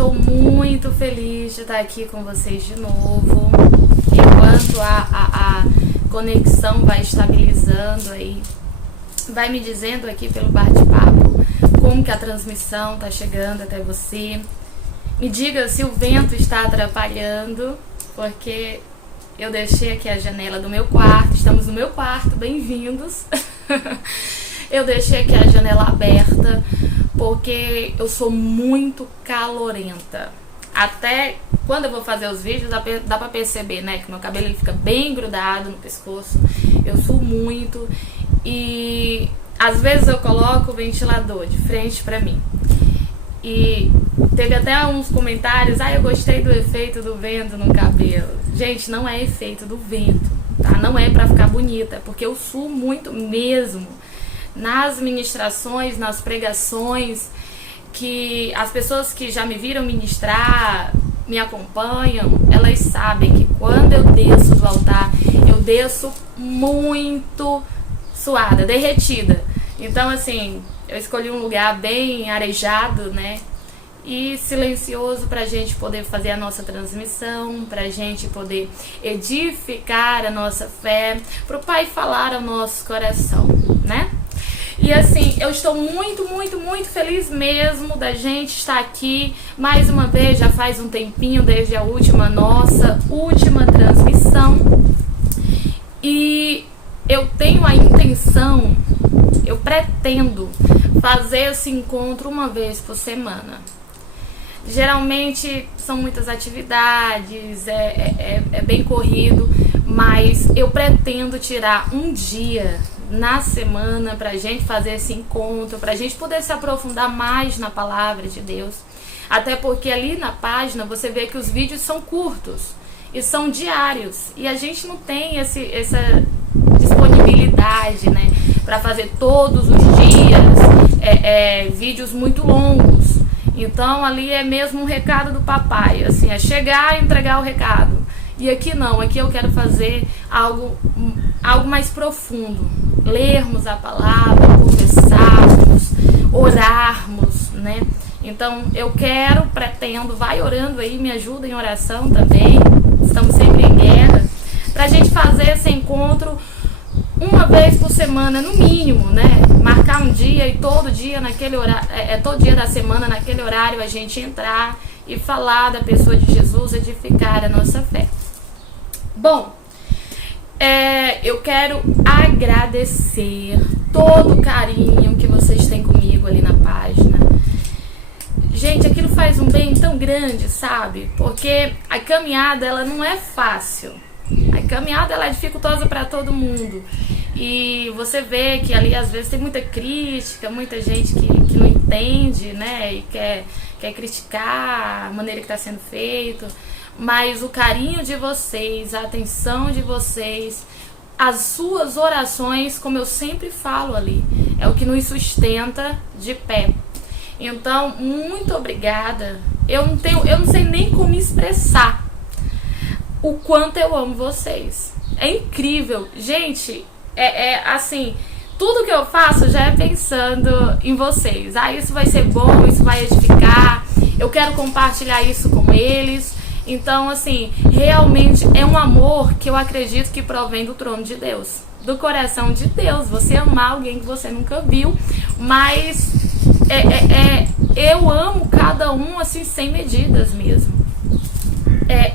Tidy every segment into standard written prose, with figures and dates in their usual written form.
estou muito feliz de estar aqui com vocês de novo. Enquanto a conexão vai estabilizando aí, vai me dizendo aqui pelo bate-papo como que a transmissão está chegando até você. Me diga se o vento está atrapalhando, porque eu deixei aqui a janela do meu quarto. Estamos no meu quarto, bem-vindos. Eu deixei aqui a janela aberta porque eu sou muito calorenta. Até quando eu vou fazer os vídeos dá pra perceber, né, que meu cabelo ele fica bem grudado no pescoço. Eu suo muito e às vezes eu coloco o ventilador de frente pra mim. E teve até uns comentários: eu gostei do efeito do vento no cabelo. Gente, não é efeito do vento, tá? Não é pra ficar bonita, é porque eu suo muito mesmo. Nas ministrações, nas pregações, que as pessoas que já me viram ministrar, me acompanham, elas sabem que quando eu desço do altar, eu desço muito suada, derretida. Então, assim, eu escolhi um lugar bem arejado, né? E silencioso pra gente poder fazer a nossa transmissão, pra gente poder edificar a nossa fé, pro Pai falar ao nosso coração, né? E assim, eu estou muito, muito, muito feliz mesmo da gente estar aqui mais uma vez. Já faz um tempinho desde a nossa última transmissão. E eu tenho a intenção, eu pretendo fazer esse encontro uma vez por semana. Geralmente são muitas atividades, é bem corrido, mas eu pretendo tirar um dia na semana pra gente fazer esse encontro, pra gente poder se aprofundar mais na palavra de Deus. Até porque ali na página você vê que os vídeos são curtos e são diários, e a gente não tem essa disponibilidade, né, pra fazer todos os dias vídeos muito longos. Então ali é mesmo um recado do papai, assim, é chegar e entregar o recado. E aqui não, aqui eu quero fazer algo mais profundo. Lermos a palavra, conversarmos, orarmos, né? Então eu pretendo, vai orando aí, me ajuda em oração também. Estamos sempre em guerra. Pra gente fazer esse encontro uma vez por semana, no mínimo, né? Marcar um dia e todo dia naquele horário, todo dia da semana, naquele horário, a gente entrar e falar da pessoa de Jesus, edificar a nossa fé. Bom, eu quero agradecer todo o carinho que vocês têm comigo ali na página. Gente, aquilo faz um bem tão grande, sabe? Porque a caminhada, ela não é fácil. A caminhada, ela é dificultosa para todo mundo. E você vê que ali, às vezes, tem muita crítica, muita gente que não entende, né? E quer criticar a maneira que está sendo feito. Mas o carinho de vocês, a atenção de vocês, as suas orações, como eu sempre falo ali, é o que nos sustenta de pé. Então, muito obrigada. Eu não sei nem como expressar o quanto eu amo vocês. É incrível. Gente, assim, tudo que eu faço já é pensando em vocês. Isso vai ser bom, isso vai edificar. Eu quero compartilhar isso com eles. Então, assim, realmente é um amor que eu acredito que provém do trono de Deus, do coração de Deus. Você amar alguém que você nunca viu, mas eu amo cada um, assim, sem medidas mesmo.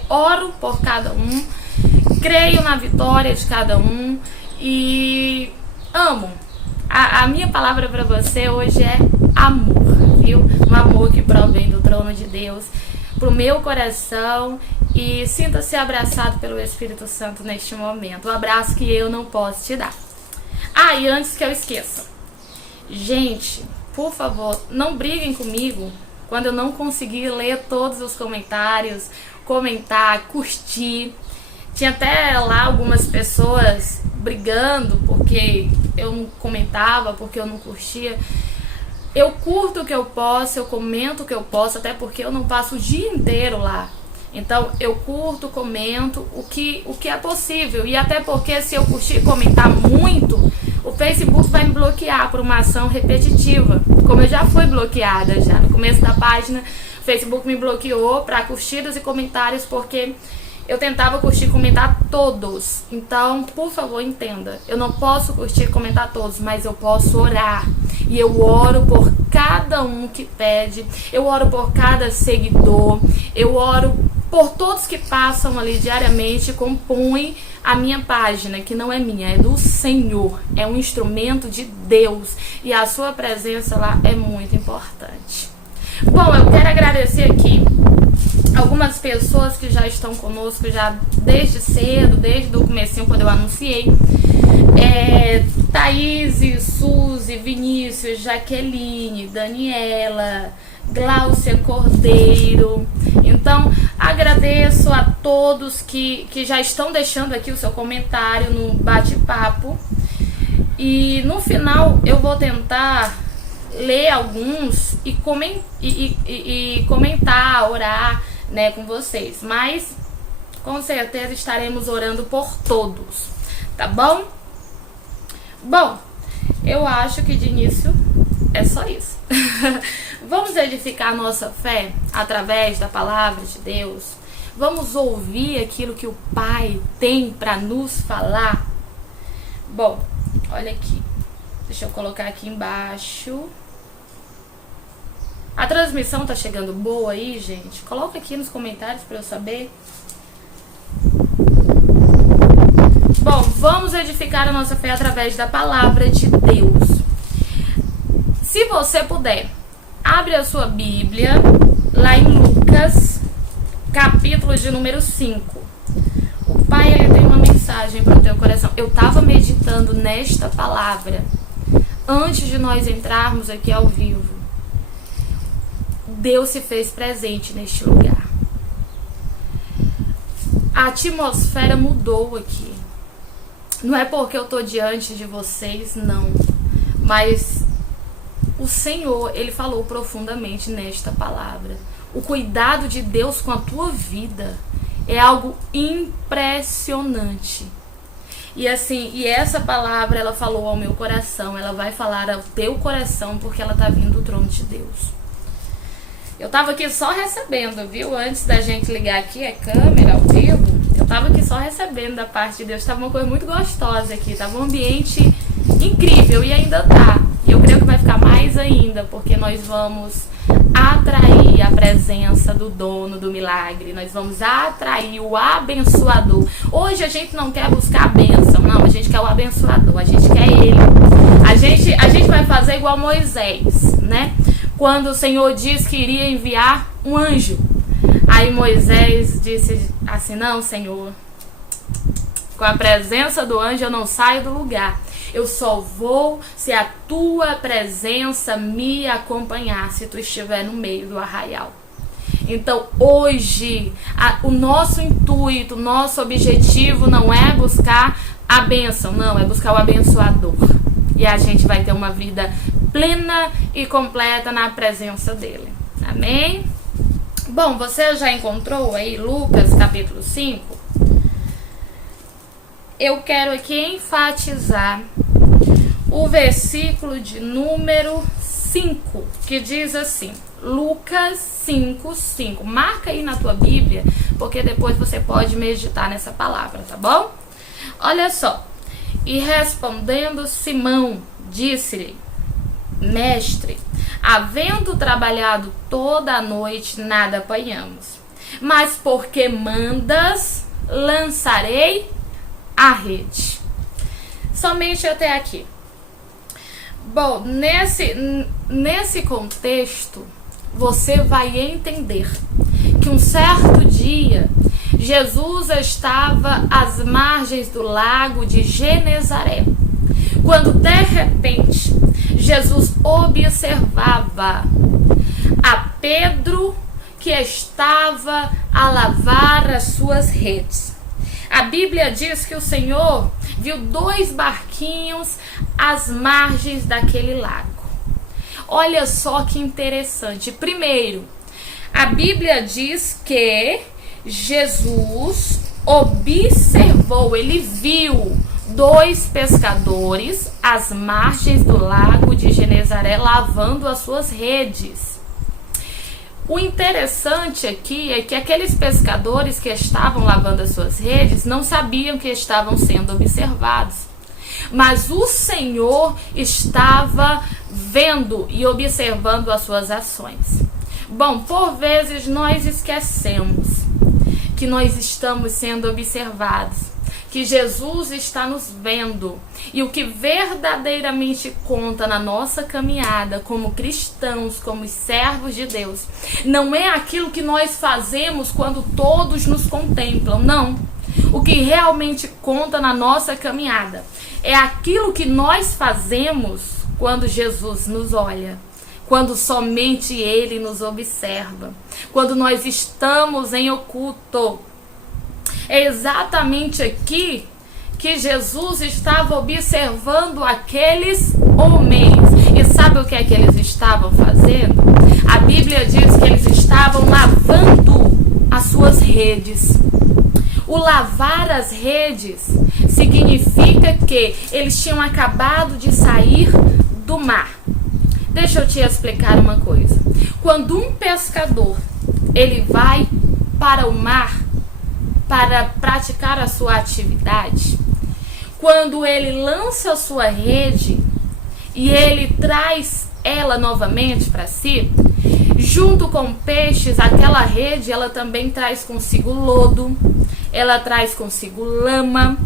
Oro por cada um, creio na vitória de cada um e amo. A minha palavra para você hoje é amor, viu? Um amor que provém do trono de Deus pro meu coração, e sinta-se abraçado pelo Espírito Santo neste momento. Um abraço que eu não posso te dar. E antes que eu esqueça, gente, por favor, não briguem comigo quando eu não conseguir ler todos os comentários, comentar, curtir. Tinha até lá algumas pessoas brigando porque eu não comentava, porque eu não curtia. Eu curto o que eu posso, eu comento o que eu posso, até porque eu não passo o dia inteiro lá. Então eu curto, comento o que é possível. E até porque se eu curtir e comentar muito, o Facebook vai me bloquear por uma ação repetitiva. Como eu já fui bloqueada já no começo da página, Facebook me bloqueou para curtidas e comentários, porque eu tentava curtir e comentar todos. Então, por favor, entenda. Eu não posso curtir e comentar todos, mas eu posso orar. E eu oro por cada um que pede. Eu oro por cada seguidor. Eu oro por todos que passam ali diariamente e compõem a minha página, que não é minha, é do Senhor. É um instrumento de Deus. E a sua presença lá é muito importante. Bom, eu quero agradecer aqui algumas pessoas que já estão conosco já desde cedo, desde o comecinho, quando eu anunciei. Thaís, Suzy, Vinícius, Jaqueline, Daniela, Gláucia Cordeiro. Então, agradeço a todos que já estão deixando aqui o seu comentário no bate-papo. E no final eu vou tentar ler alguns e comentar, orar, né, com vocês. Mas com certeza estaremos orando por todos, tá bom? Bom, eu acho que de início é só isso. Vamos edificar a nossa fé através da palavra de Deus. Vamos ouvir aquilo que o Pai tem para nos falar. Bom, olha aqui. Deixa eu colocar aqui embaixo. A transmissão tá chegando boa aí, gente? Coloca aqui nos comentários para eu saber. Bom, vamos edificar a nossa fé através da palavra de Deus. Se você puder, abre a sua Bíblia lá em Lucas, capítulo de número 5. O Pai, ele tem uma mensagem para o teu coração. Eu estava meditando nesta palavra antes de nós entrarmos aqui ao vivo. Deus se fez presente neste lugar. A atmosfera mudou aqui. Não é porque eu tô diante de vocês, não. Mas o Senhor, ele falou profundamente nesta palavra. O cuidado de Deus com a tua vida é algo impressionante. E assim, e essa palavra, ela falou ao meu coração. Ela vai falar ao teu coração, porque ela tá vindo do trono de Deus. Eu tava aqui só recebendo, viu? Antes da gente ligar aqui a câmera ao vivo, eu tava aqui só recebendo da parte de Deus. Tava uma coisa muito gostosa aqui, tava um ambiente incrível e ainda tá. E eu creio que vai ficar mais ainda, porque nós vamos atrair a presença do dono do milagre. Nós vamos atrair o abençoador. Hoje a gente não quer buscar a bênção, não. A gente quer o abençoador, a gente quer ele. A gente vai fazer igual Moisés, né? Quando o Senhor disse que iria enviar um anjo. Aí Moisés disse assim: não, Senhor, com a presença do anjo eu não saio do lugar. Eu só vou se a tua presença me acompanhar, se tu estiver no meio do arraial. Então hoje o nosso intuito, o nosso objetivo não é buscar a bênção, não, é buscar o abençoador. E a gente vai ter uma vida plena e completa na presença dele. Amém? Bom, você já encontrou aí Lucas capítulo 5? Eu quero aqui enfatizar o versículo de número 5, que diz assim, Lucas 5:5. Marca aí na tua Bíblia, porque depois você pode meditar nessa palavra, tá bom? Olha só. E respondendo Simão, disse-lhe: Mestre, havendo trabalhado toda a noite, nada apanhamos. Mas porque mandas, lançarei a rede. Somente até aqui. Bom, nesse contexto, você vai entender que um certo dia Jesus estava às margens do lago de Genezaré, quando de repente Jesus observava a Pedro, que estava a lavar as suas redes. A Bíblia diz que o Senhor viu 2 barquinhos às margens daquele lago. Olha só que interessante. Primeiro, a Bíblia diz que Jesus observou, ele viu 2 pescadores às margens do lago de Genezaré lavando as suas redes. O interessante aqui é que aqueles pescadores que estavam lavando as suas redes não sabiam que estavam sendo observados. Mas o Senhor estava vendo e observando as suas ações. Bom, por vezes nós esquecemos que nós estamos sendo observados, que Jesus está nos vendo. E o que verdadeiramente conta na nossa caminhada como cristãos, como servos de Deus, não é aquilo que nós fazemos quando todos nos contemplam, não. O que realmente conta na nossa caminhada é aquilo que nós fazemos quando Jesus nos olha, quando somente Ele nos observa, quando nós estamos em oculto. É exatamente aqui que Jesus estava observando aqueles homens. E sabe o que é que eles estavam fazendo? A Bíblia diz que eles estavam lavando as suas redes. O lavar as redes significa que eles tinham acabado de sair do mar. Deixa eu te explicar uma coisa. Quando um pescador ele vai para o mar para praticar a sua atividade, quando ele lança a sua rede e ele traz ela novamente para si, junto com peixes, aquela rede ela também traz consigo lodo, ela traz consigo lama,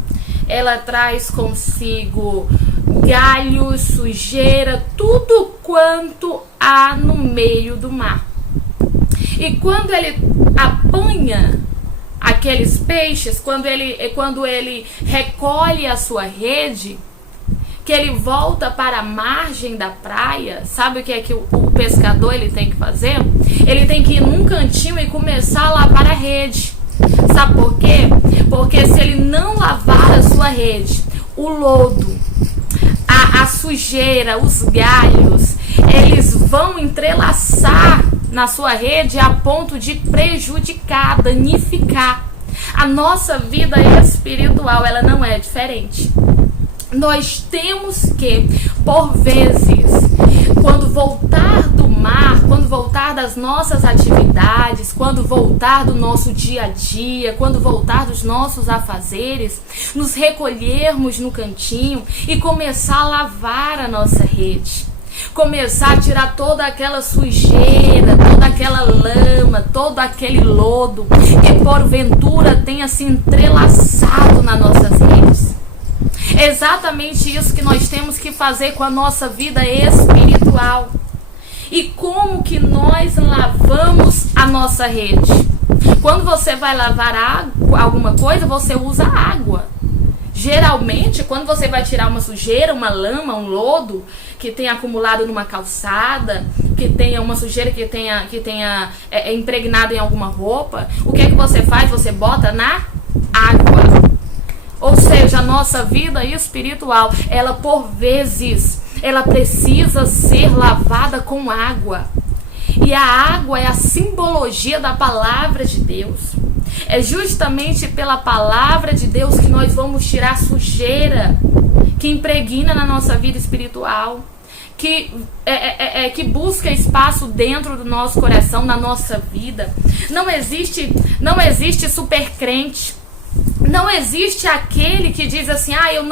ela traz consigo galhos, sujeira, tudo quanto há no meio do mar. E quando ele apanha aqueles peixes, quando ele recolhe a sua rede, que ele volta para a margem da praia, sabe o que é que o pescador ele tem que fazer? Ele tem que ir num cantinho e começar a lavar a rede. Sabe por quê? Porque se ele não lavar a sua rede, o lodo, a sujeira, os galhos, eles vão entrelaçar na sua rede a ponto de prejudicar, danificar. A nossa vida espiritual, ela não é diferente. Nós temos que, por vezes, quando voltar do mar, quando voltar das nossas atividades, quando voltar do nosso dia a dia, quando voltar dos nossos afazeres, nos recolhermos no cantinho e começar a lavar a nossa rede. Começar a tirar toda aquela sujeira, toda aquela lama, todo aquele lodo que porventura tenha se entrelaçado nas nossas redes. É exatamente isso que nós temos que fazer com a nossa vida espiritual. E como que nós lavamos a nossa rede? Quando você vai lavar alguma coisa, você usa água. Geralmente, quando você vai tirar uma sujeira, uma lama, um lodo que tenha acumulado numa calçada, que tenha uma sujeira que tenha impregnado em alguma roupa, o que é que você faz? Você bota na água. Ou seja, a nossa vida espiritual, ela por vezes, ela precisa ser lavada com água. E a água é a simbologia da palavra de Deus. É justamente pela palavra de Deus que nós vamos tirar a sujeira que impregna na nossa vida espiritual, que busca espaço dentro do nosso coração, na nossa vida. Não existe super crente. Não existe aquele que diz assim, eu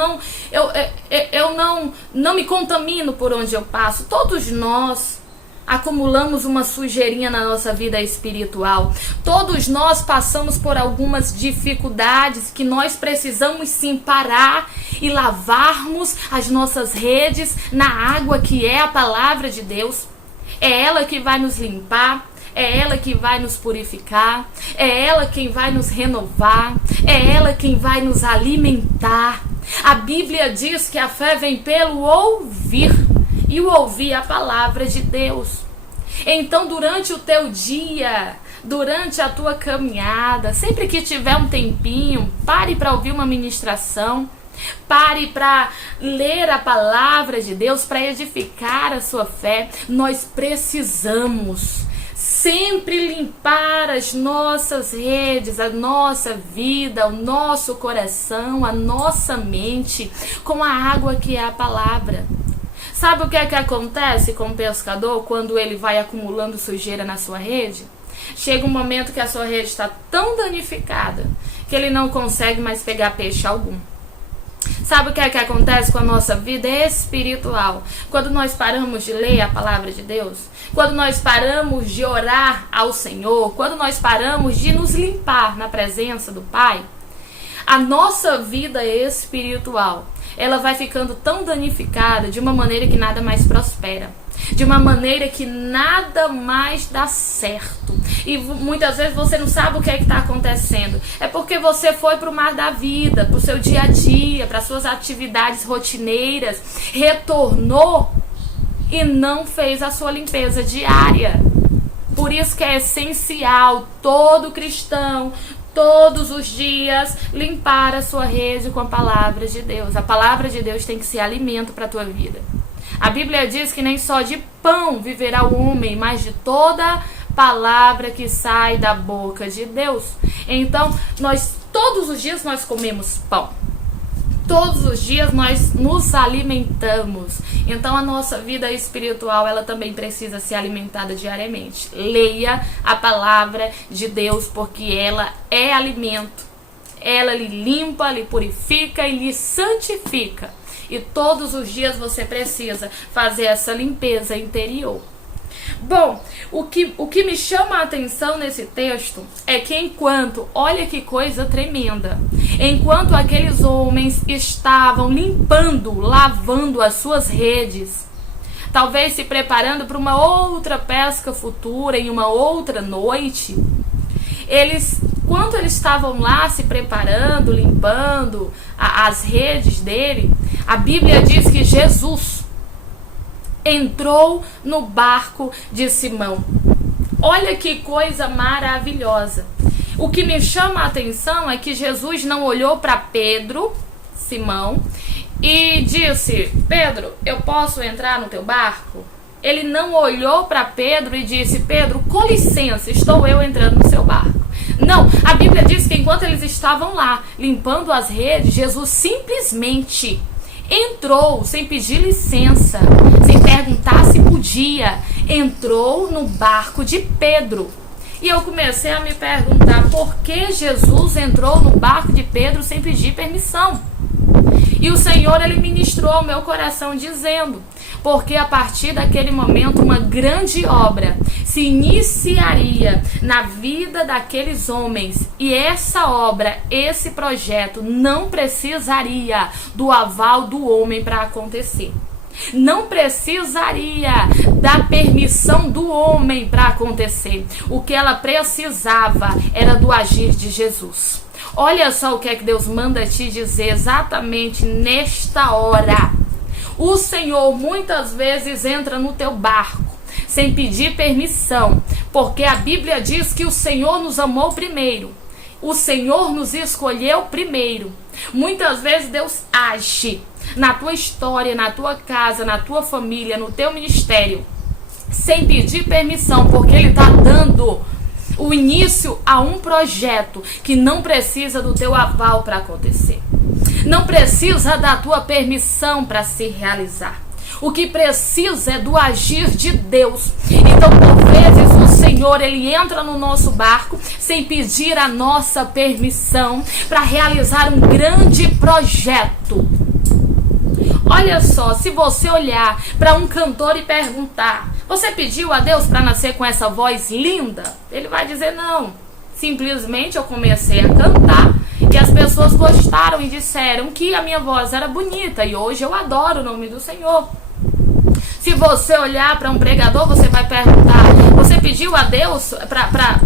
não me contamino por onde eu passo. Todos nós acumulamos uma sujeirinha na nossa vida espiritual. Todos nós passamos por algumas dificuldades que nós precisamos sim parar e lavarmos as nossas redes na água que é a palavra de Deus. É ela que vai nos limpar. É ela que vai nos purificar, é ela quem vai nos renovar, é ela quem vai nos alimentar. A Bíblia diz que a fé vem pelo ouvir, e o ouvir é a palavra de Deus. Então, durante o teu dia, durante a tua caminhada, sempre que tiver um tempinho, pare para ouvir uma ministração, pare para ler a palavra de Deus, para edificar a sua fé. Nós precisamos sempre limpar as nossas redes, a nossa vida, o nosso coração, a nossa mente com a água que é a palavra. Sabe o que é que acontece com o pescador quando ele vai acumulando sujeira na sua rede? Chega um momento que a sua rede está tão danificada que ele não consegue mais pegar peixe algum. Sabe o que é que acontece com a nossa vida espiritual? Quando nós paramos de ler a palavra de Deus, quando nós paramos de orar ao Senhor, quando nós paramos de nos limpar na presença do Pai, a nossa vida espiritual, ela vai ficando tão danificada de uma maneira que nada mais prospera, de uma maneira que nada mais dá certo. E muitas vezes você não sabe o que é que está acontecendo. É porque você foi para o mar da vida, para o seu dia a dia, para as suas atividades rotineiras, retornou e não fez a sua limpeza diária. Por isso que é essencial todo cristão, todos os dias, limpar a sua rede com a palavra de Deus. A palavra de Deus tem que ser alimento para a tua vida. A Bíblia diz que nem só de pão viverá o homem, mas de toda palavra que sai da boca de Deus. Então, todos os dias nós comemos pão. Todos os dias nós nos alimentamos. Então a nossa vida espiritual, ela também precisa ser alimentada diariamente. Leia a palavra de Deus, porque ela é alimento. Ela lhe limpa, lhe purifica e lhe santifica. E todos os dias você precisa fazer essa limpeza interior. Bom, o que me chama a atenção nesse texto é que olha que coisa tremenda, enquanto aqueles homens estavam limpando, lavando as suas redes, talvez se preparando para uma outra pesca futura em uma outra noite, enquanto eles estavam lá se preparando, limpando as redes dele, a Bíblia diz que Jesus entrou no barco de Simão. Olha que coisa maravilhosa. O que me chama a atenção é que Jesus não olhou para Pedro, Simão, e disse: Pedro, eu posso entrar no teu barco? Ele não olhou para Pedro e disse: Pedro, com licença, estou eu entrando no seu barco. Não, a Bíblia diz que enquanto eles estavam lá limpando as redes, Jesus simplesmente entrou sem pedir licença, sem perguntar se podia. Entrou no barco de Pedro. E eu comecei a me perguntar por que Jesus entrou no barco de Pedro sem pedir permissão. E o Senhor, ele ministrou ao meu coração dizendo: porque a partir daquele momento uma grande obra se iniciaria na vida daqueles homens, e essa obra, esse projeto não precisaria do aval do homem para acontecer. Não precisaria da permissão do homem para acontecer. O que ela precisava era do agir de Jesus. Olha só o que é que Deus manda te dizer exatamente nesta hora. O Senhor muitas vezes entra no teu barco sem pedir permissão, porque a Bíblia diz que o Senhor nos amou primeiro. O Senhor nos escolheu primeiro. Muitas vezes Deus age na tua história, na tua casa, na tua família, no teu ministério, sem pedir permissão, porque Ele está dando o início a um projeto que não precisa do teu aval para acontecer. Não precisa da tua permissão para se realizar. O que precisa é do agir de Deus. Então, por vezes, o Senhor, ele entra no nosso barco sem pedir a nossa permissão para realizar um grande projeto. Olha só, se você olhar para um cantor e perguntar: você pediu a Deus para nascer com essa voz linda? Ele vai dizer: não. Simplesmente eu comecei a cantar e as pessoas gostaram e disseram que a minha voz era bonita, e hoje eu adoro o nome do Senhor. Se você olhar para um pregador, você vai perguntar: você pediu a Deus para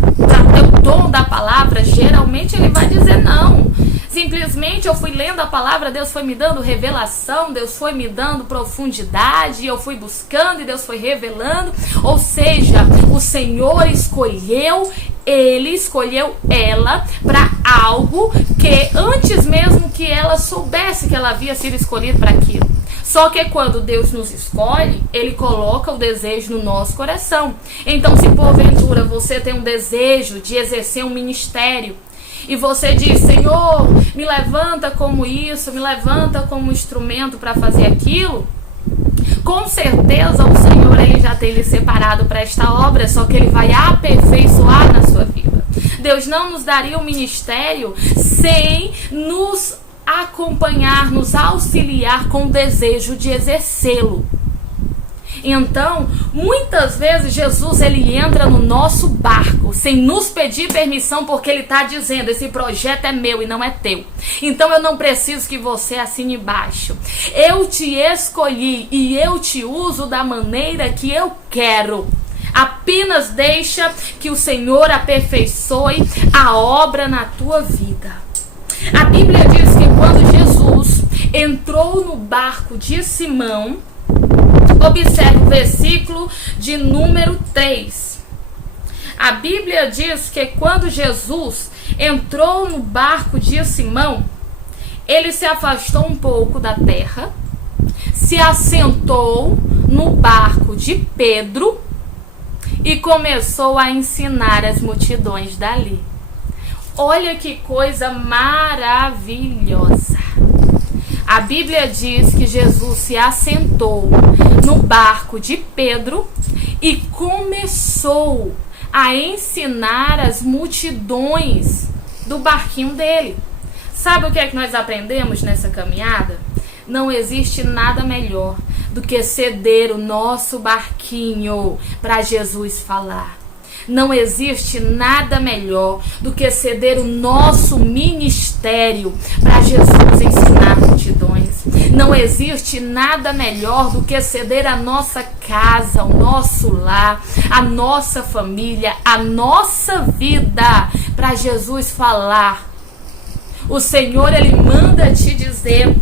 ter o dom da palavra? Geralmente ele vai dizer não. Simplesmente eu fui lendo a palavra, Deus foi me dando revelação, Deus foi me dando profundidade, eu fui buscando e Deus foi revelando. Ou seja, o Senhor escolheu, Ele escolheu ela para algo que antes mesmo que ela soubesse que ela havia sido escolhida para aquilo. Só que quando Deus nos escolhe, Ele coloca o desejo no nosso coração. Então, se porventura você tem um desejo de exercer um ministério, e você diz: Senhor, me levanta como isso, me levanta como instrumento para fazer aquilo, Com certeza o Senhor ele já tem lhe separado para esta obra, só que ele vai aperfeiçoar na sua vida. Deus não nos daria um ministério sem nos acompanhar, nos auxiliar com o desejo de exercê-lo. Então, muitas vezes Jesus ele entra no nosso barco sem nos pedir permissão, porque ele está dizendo: esse projeto é meu e não é teu. Então eu não preciso que você assine embaixo. Eu te escolhi e eu te uso da maneira que eu quero. Apenas deixa que o Senhor aperfeiçoe a obra na tua vida. A Bíblia diz que quando Jesus entrou no barco de Simão, observe o versículo de número 3. A Bíblia diz que quando Jesus entrou no barco de Simão, ele se afastou um pouco da terra, se assentou no barco de Pedro e começou a ensinar as multidões dali. Olha que coisa maravilhosa. A Bíblia diz que Jesus se assentou no barco de Pedro e começou a ensinar as multidões do barquinho dele. Sabe o que é que nós aprendemos nessa caminhada? Não existe nada melhor do que ceder o nosso barquinho para Jesus falar. Não existe nada melhor do que ceder o nosso ministério para Jesus ensinar multidões. Não existe nada melhor do que ceder a nossa casa, o nosso lar, a nossa família, a nossa vida para Jesus falar. O Senhor, ele manda te dizer: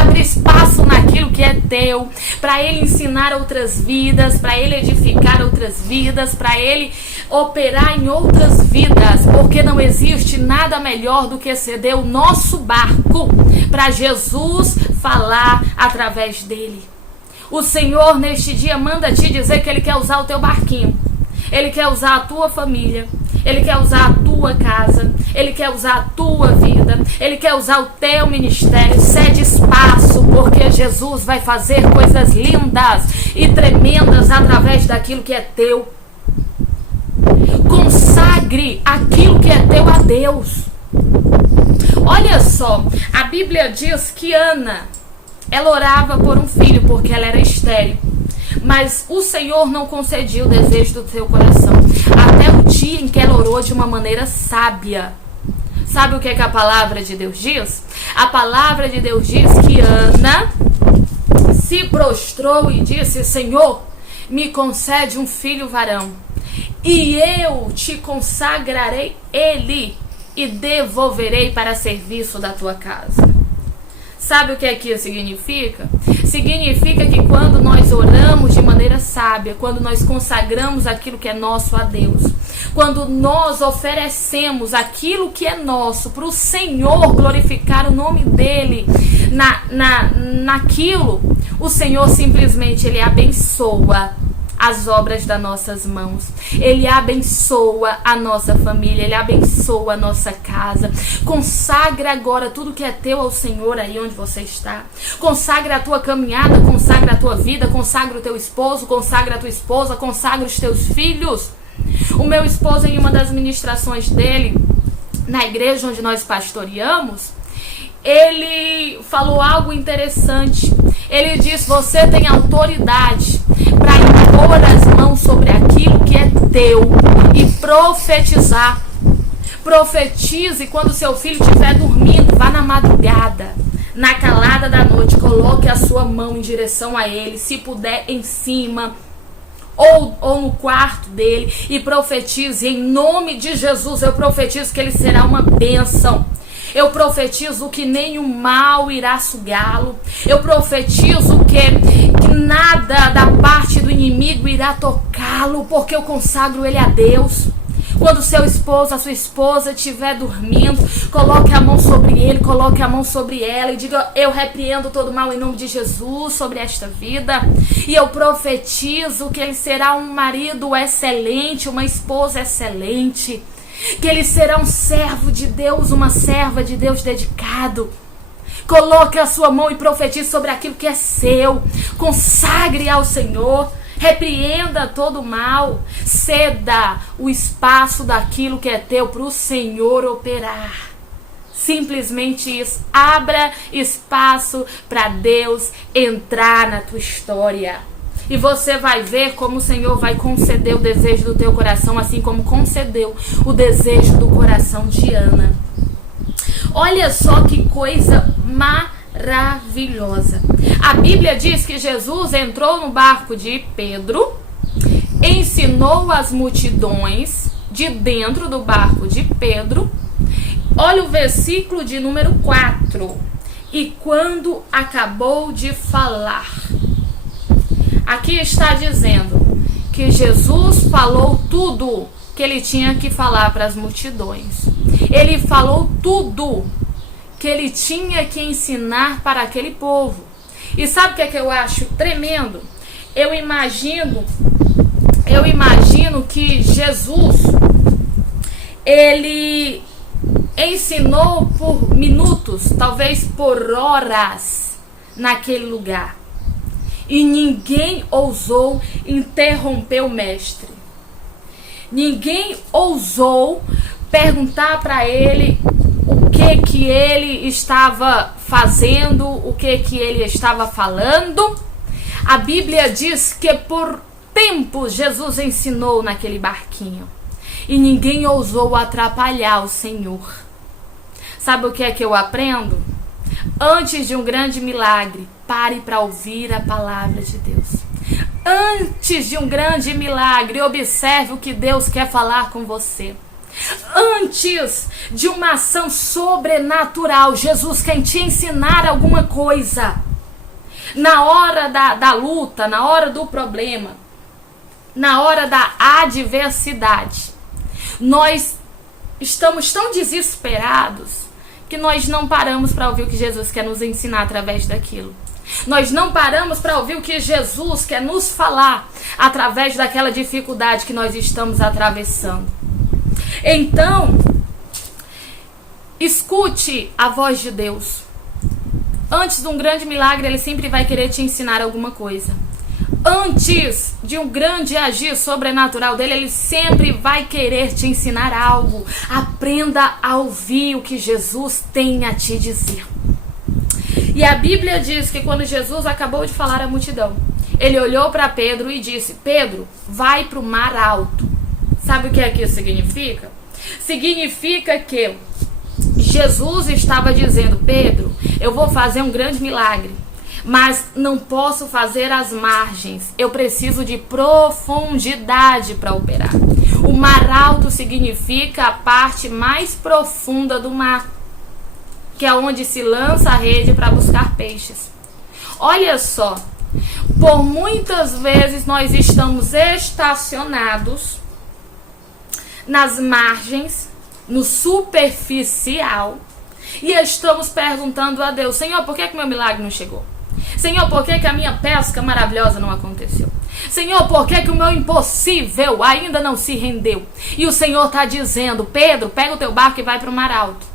abre espaço naquilo que é teu, para ele ensinar outras vidas, para ele edificar outras vidas, para ele operar em outras vidas, porque não existe nada melhor do que ceder o nosso barco para Jesus falar através dele. O Senhor neste dia manda te dizer que ele quer usar o teu barquinho, ele quer usar a tua família, ele quer usar a tua casa, ele quer usar a tua vida, ele quer usar o teu ministério. Cede espaço, porque Jesus vai fazer coisas lindas e tremendas através daquilo que é teu. Consagre aquilo que é teu a Deus. Olha só, a Bíblia diz que Ana, ela orava por um filho porque ela era estéril. Mas o Senhor não concedia o desejo do seu coração, até o dia em que ela orou de uma maneira sábia. Sabe o que é que a palavra de Deus diz? A palavra de Deus diz que Ana se prostrou e disse: Senhor, me concede um filho varão, e eu te consagrarei ele e devolverei para serviço da tua casa. Sabe o que aqui significa? Significa que quando nós oramos de maneira sábia, quando nós consagramos aquilo que é nosso a Deus, quando nós oferecemos aquilo que é nosso para o Senhor glorificar o nome dele naquilo, o Senhor simplesmente ele abençoa as obras das nossas mãos. Ele abençoa a nossa família, ele abençoa a nossa casa. Consagra agora tudo que é teu ao Senhor aí onde você está. Consagra a tua caminhada, consagra a tua vida, consagra o teu esposo, consagra a tua esposa, consagra os teus filhos. O meu esposo, em uma das ministrações dele, na igreja onde nós pastoreamos, ele falou algo interessante. Ele disse: você tem autoridade para impor as mãos sobre aquilo que é teu e profetizar. Profetize quando seu filho estiver dormindo. Vá na madrugada, na calada da noite, coloque a sua mão em direção a ele, se puder em cima ou no quarto dele, e profetize em nome de Jesus. Eu profetizo que ele será uma bênção. Eu profetizo que nenhum mal irá sugá-lo. Eu profetizo que nada da parte do inimigo irá tocá-lo, porque eu consagro ele a Deus. Quando seu esposo, a sua esposa estiver dormindo, coloque a mão sobre ele, coloque a mão sobre ela e diga: eu repreendo todo mal em nome de Jesus sobre esta vida. E eu profetizo que ele será um marido excelente, uma esposa excelente, que ele será um servo de Deus, uma serva de Deus dedicado. Coloque a sua mão e profetize sobre aquilo que é seu. Consagre ao Senhor. Repreenda todo o mal. Ceda o espaço daquilo que é teu para o Senhor operar. Simplesmente isso. Abra espaço para Deus entrar na tua história. E você vai ver como o Senhor vai conceder o desejo do teu coração, assim como concedeu o desejo do coração de Ana. Olha só que coisa maravilhosa. A Bíblia diz que Jesus entrou no barco de Pedro, ensinou as multidões de dentro do barco de Pedro. Olha o versículo de número 4. E quando acabou de falar. Aqui está dizendo que Jesus falou tudo que ele tinha que falar para as multidões. Ele falou tudo que ele tinha que ensinar para aquele povo. E sabe o que é que eu acho tremendo? Eu imagino que Jesus, ele ensinou por minutos, talvez por horas, naquele lugar. E ninguém ousou interromper o mestre. Ninguém ousou perguntar para ele o que ele estava fazendo, o que ele estava falando. A Bíblia diz que por tempos Jesus ensinou naquele barquinho. E ninguém ousou atrapalhar o Senhor. Sabe o que é que eu aprendo? Antes de um grande milagre, pare para ouvir a palavra de Deus. Antes de um grande milagre, observe o que Deus quer falar com você. Antes de uma ação sobrenatural, Jesus quer te ensinar alguma coisa. Na hora da luta, na hora do problema, na hora da adversidade, nós estamos tão desesperados que nós não paramos para ouvir o que Jesus quer nos ensinar através daquilo. Nós não paramos para ouvir o que Jesus quer nos falar através daquela dificuldade que nós estamos atravessando. Então, escute a voz de Deus. Antes de um grande milagre, ele sempre vai querer te ensinar alguma coisa. Antes de um grande agir sobrenatural dele, ele sempre vai querer te ensinar algo. Aprenda a ouvir o que Jesus tem a te dizer. E a Bíblia diz que quando Jesus acabou de falar à multidão, ele olhou para Pedro e disse: Pedro, vai para o mar alto. Sabe o que é que isso significa? Significa que Jesus estava dizendo: Pedro, eu vou fazer um grande milagre, mas não posso fazer às margens. Eu preciso de profundidade para operar. O mar alto significa a parte mais profunda do mar, que é onde se lança a rede para buscar peixes. Olha só, por muitas vezes nós estamos estacionados nas margens, no superficial, e estamos perguntando a Deus: Senhor, por que meu milagre não chegou? Senhor, por que a minha pesca maravilhosa não aconteceu? Senhor, por que o meu impossível ainda não se rendeu? E o Senhor está dizendo: Pedro, pega o teu barco e vai para o mar alto.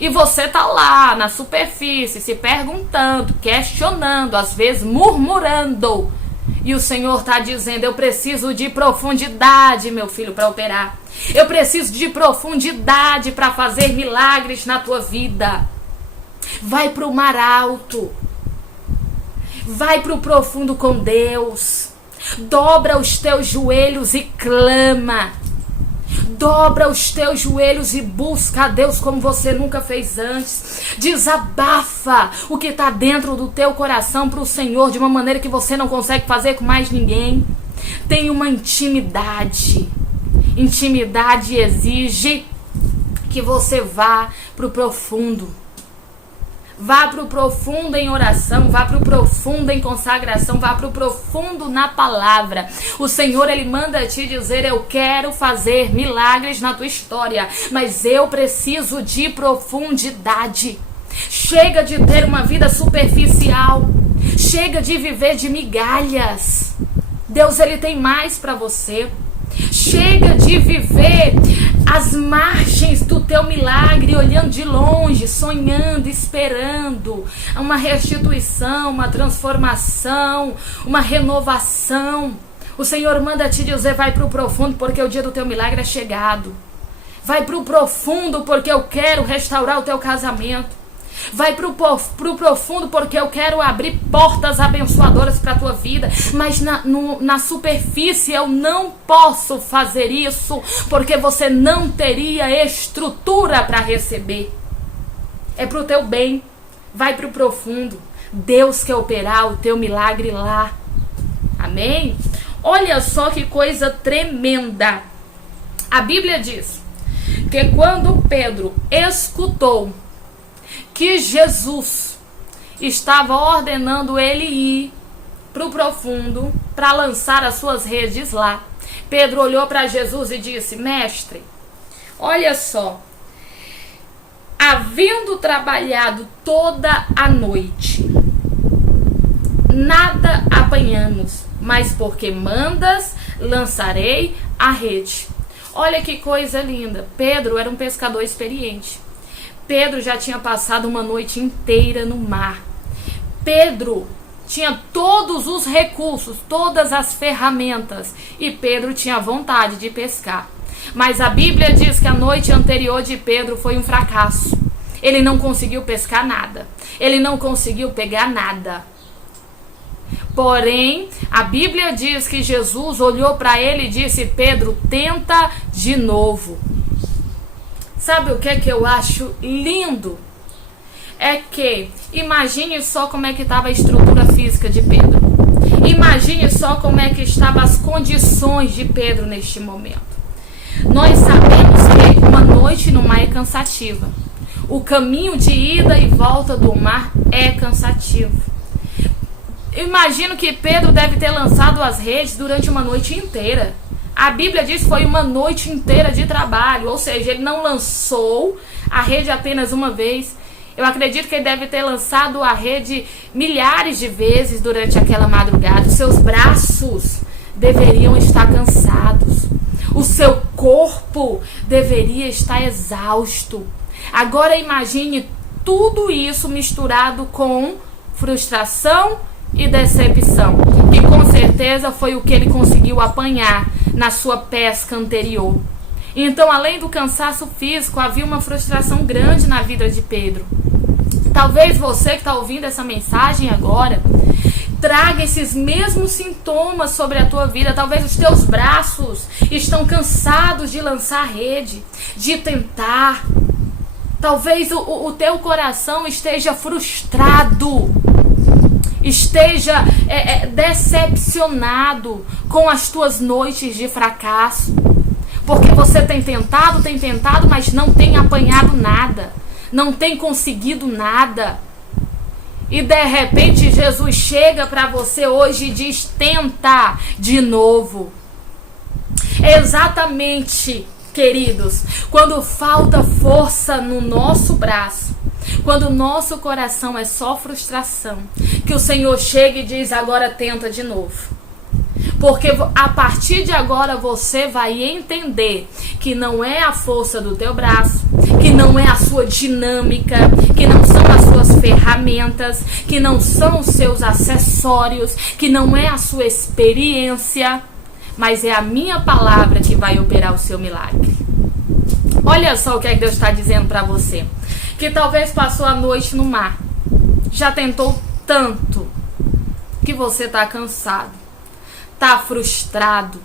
E você está lá na superfície, se perguntando, questionando, às vezes murmurando. E o Senhor está dizendo: eu preciso de profundidade, meu filho, para operar. Eu preciso de profundidade para fazer milagres na tua vida. Vai para o mar alto. Vai para o profundo com Deus. Dobra os teus joelhos e clama. Dobra os teus joelhos e busca a Deus como você nunca fez antes. Desabafa o que está dentro do teu coração para o Senhor de uma maneira que você não consegue fazer com mais ninguém. Tem uma intimidade. Intimidade exige que você vá para o profundo. Vá para o profundo em oração, vá para o profundo em consagração, vá para o profundo na palavra. O Senhor, Ele manda te dizer: eu quero fazer milagres na tua história, mas eu preciso de profundidade. Chega de ter uma vida superficial. Chega de viver de migalhas. Deus, Ele tem mais para você. Chega de viver as às margens do teu milagre, olhando de longe, sonhando, esperando uma restituição, uma transformação, uma renovação. O Senhor manda te dizer: vai para o profundo, porque o dia do teu milagre é chegado. Vai para o profundo, porque eu quero restaurar o teu casamento. Vai pro profundo, porque eu quero abrir portas abençoadoras para a tua vida. Mas na superfície eu não posso fazer isso, porque você não teria estrutura para receber. É pro teu bem. Vai pro profundo. Deus quer operar o teu milagre lá. Amém? Olha só que coisa tremenda. A Bíblia diz que quando Pedro escutou que Jesus estava ordenando ele ir para o profundo para lançar as suas redes lá, Pedro olhou para Jesus e disse: mestre, olha só, havendo trabalhado toda a noite, nada apanhamos, mas porque mandas, lançarei a rede. Olha que coisa linda. Pedro era um pescador experiente. Pedro já tinha passado uma noite inteira no mar. Pedro tinha todos os recursos, todas as ferramentas, e Pedro tinha vontade de pescar. Mas a Bíblia diz que a noite anterior de Pedro foi um fracasso. Ele não conseguiu pescar nada. Ele não conseguiu pegar nada. Porém, a Bíblia diz que Jesus olhou para ele e disse: Pedro, tenta de novo. Sabe o que é que eu acho lindo? É que, imagine só como é que estava a estrutura física de Pedro. Imagine só como é que estavam as condições de Pedro neste momento. Nós sabemos que uma noite no mar é cansativa. O caminho de ida e volta do mar é cansativo. Imagino que Pedro deve ter lançado as redes durante uma noite inteira. A Bíblia diz que foi uma noite inteira de trabalho, ou seja, ele não lançou a rede apenas uma vez. Eu acredito que ele deve ter lançado a rede milhares de vezes durante aquela madrugada. Os seus braços deveriam estar cansados. O seu corpo deveria estar exausto. Agora imagine tudo isso misturado com frustração e decepção. E com certeza foi o que ele conseguiu apanhar na sua pesca anterior. Então, além do cansaço físico, havia uma frustração grande na vida de Pedro. Talvez você que está ouvindo essa mensagem agora traga esses mesmos sintomas sobre a tua vida. Talvez os teus braços estão cansados de lançar a rede, de tentar. Talvez o teu coração esteja frustrado, esteja decepcionado com as tuas noites de fracasso. Porque você tem tentado, mas não tem apanhado nada. Não tem conseguido nada. E de repente Jesus chega para você hoje e diz: tenta de novo. Exatamente, queridos, quando falta força no nosso braço, quando o nosso coração é só frustração, que o Senhor chega e diz: agora tenta de novo. Porque a partir de agora você vai entender que não é a força do teu braço, que não é a sua dinâmica, que não são as suas ferramentas, que não são os seus acessórios, que não é a sua experiência, mas é a minha palavra que vai operar o seu milagre. Olha só o que é que Deus está dizendo para você. Que talvez passou a noite no mar, já tentou tanto, que você está cansado, está frustrado,